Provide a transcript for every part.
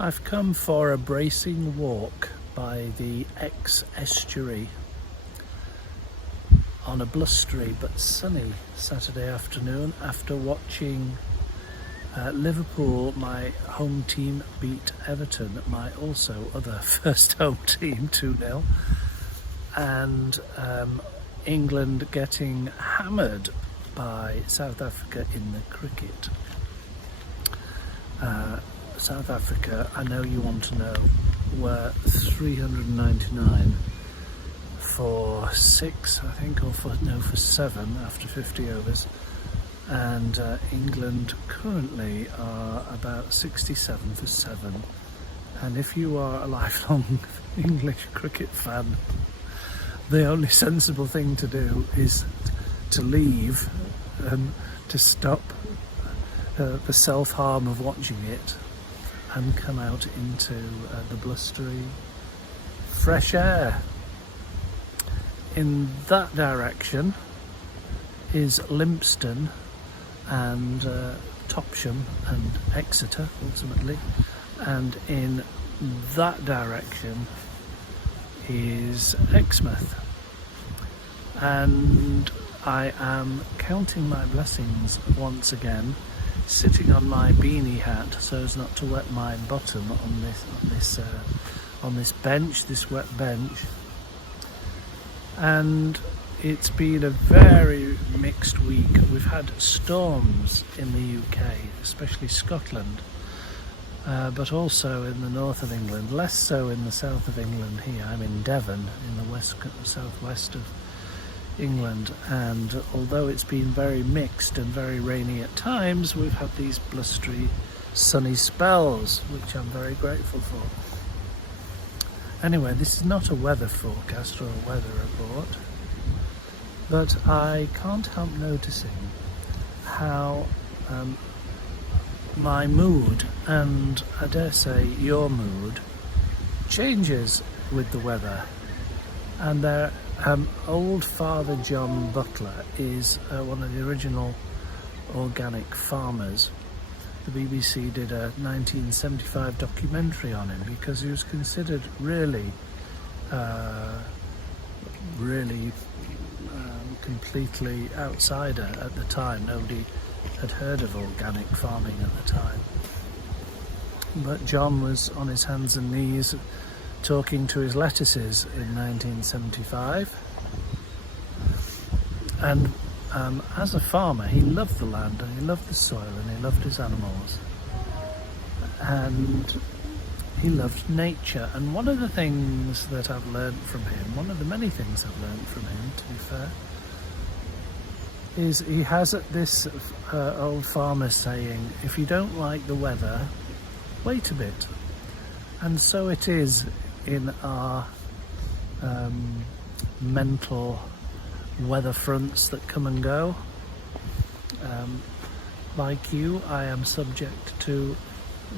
I've come for a bracing walk by the estuary on a blustery but sunny Saturday afternoon after watching Liverpool, my home team, beat Everton, my also other first home team, 2-0, and England getting hammered by South Africa in the cricket. South Africa, I know you want to know, were 399 for 6, I think, or for 7 after 50 overs. And England currently are about 67 for 7. And if you are a lifelong English cricket fan, the only sensible thing to do is to leave and to stop the self-harm of watching it and come out into the blustery fresh air. In that direction is Lympstone and Topsham and Exeter ultimately, and in that direction is Exmouth. And I am counting my blessings once again, sitting on my beanie hat so as not to wet my bottom on this bench, this wet bench. And it's been a very mixed week. We've had storms in the UK, especially Scotland, but also in the north of England, less so in the south of England here. I'm in Devon, in the southwest of England, and although it's been very mixed and very rainy at times, we've had these blustery sunny spells, which I'm very grateful for. Anyway, this is not a weather forecast or a weather report, but I can't help noticing how my mood, and I dare say your mood, changes with the weather. And old Father John Butler is one of the original organic farmers. The BBC did a 1975 documentary on him because he was considered really completely outsider at the time. Nobody had heard of organic farming at the time. But John was on his hands and knees talking to his lettuces in 1975. And as a farmer, he loved the land and he loved the soil and he loved his animals. And he loved nature. And one of the things that I've learned from him, one of the many things I've learned from him, to be fair, is he has this old farmer saying, if you don't like the weather, wait a bit. And so it is in our mental weather fronts that come and go. Like you, I am subject to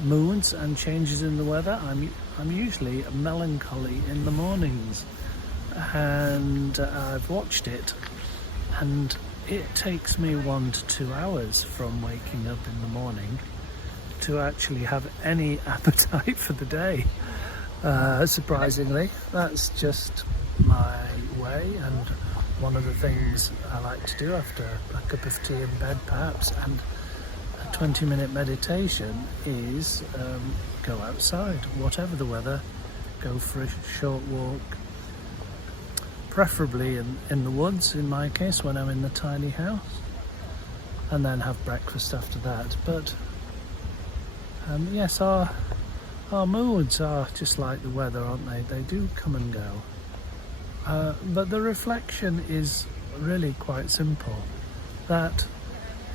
moods and changes in the weather. I'm usually melancholy in the mornings, and I've watched it, and it takes me 1 to 2 hours from waking up in the morning to actually have any appetite for the day. Surprisingly, that's just my way, and one of the things I like to do after a cup of tea in bed perhaps and a 20-minute meditation is go outside, whatever the weather, go for a short walk, preferably in the woods in my case when I'm in the tiny house, and then have breakfast after that. But yes, our moods are just like the weather, aren't they? They do come and go. But the reflection is really quite simple, that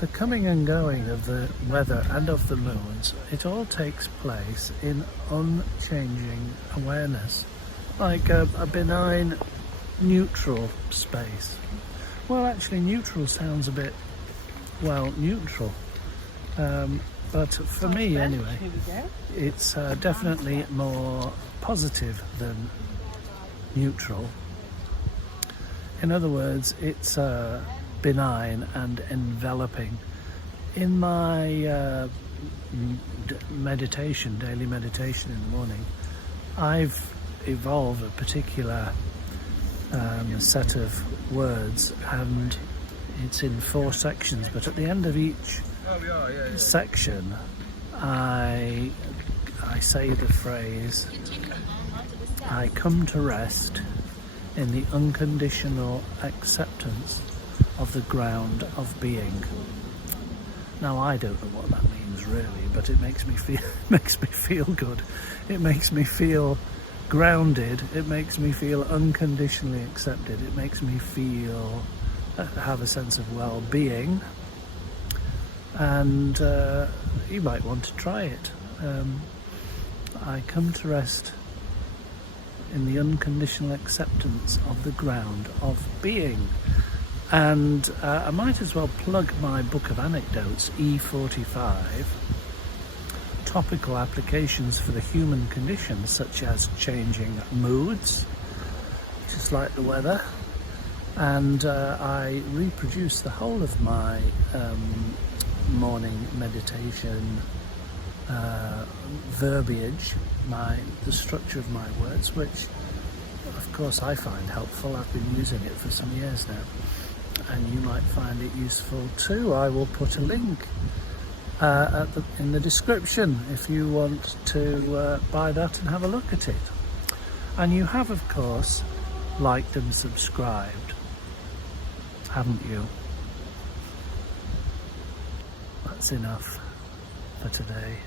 the coming and going of the weather and of the moods, it all takes place in unchanging awareness, like a benign neutral space. Well, actually neutral sounds a bit, neutral. But for me anyway, it's definitely more positive than neutral. In other words, it's benign and enveloping. In my meditation, daily meditation in the morning, I've evolved a particular set of words, and it's in 4 sections, but at the end of each section I say the phrase, I come to rest in the unconditional acceptance of the ground of being. Now, I don't know what that means really, but it makes me feel good. It makes me feel grounded. It makes me feel unconditionally accepted. It makes me feel have a sense of well-being, and you might want to try it. I come to rest in the unconditional acceptance of the ground of being. And I might as well plug my book of anecdotes, E45, topical applications for the human condition, such as changing moods, just like the weather. And I reproduce the whole of my morning meditation verbiage, the structure of my words, which of course I find helpful. I've been using it for some years now, and you might find it useful too. I will put a link in the description if you want to buy that and have a look at it. And you have, of course, liked and subscribed, haven't you? That's enough for today.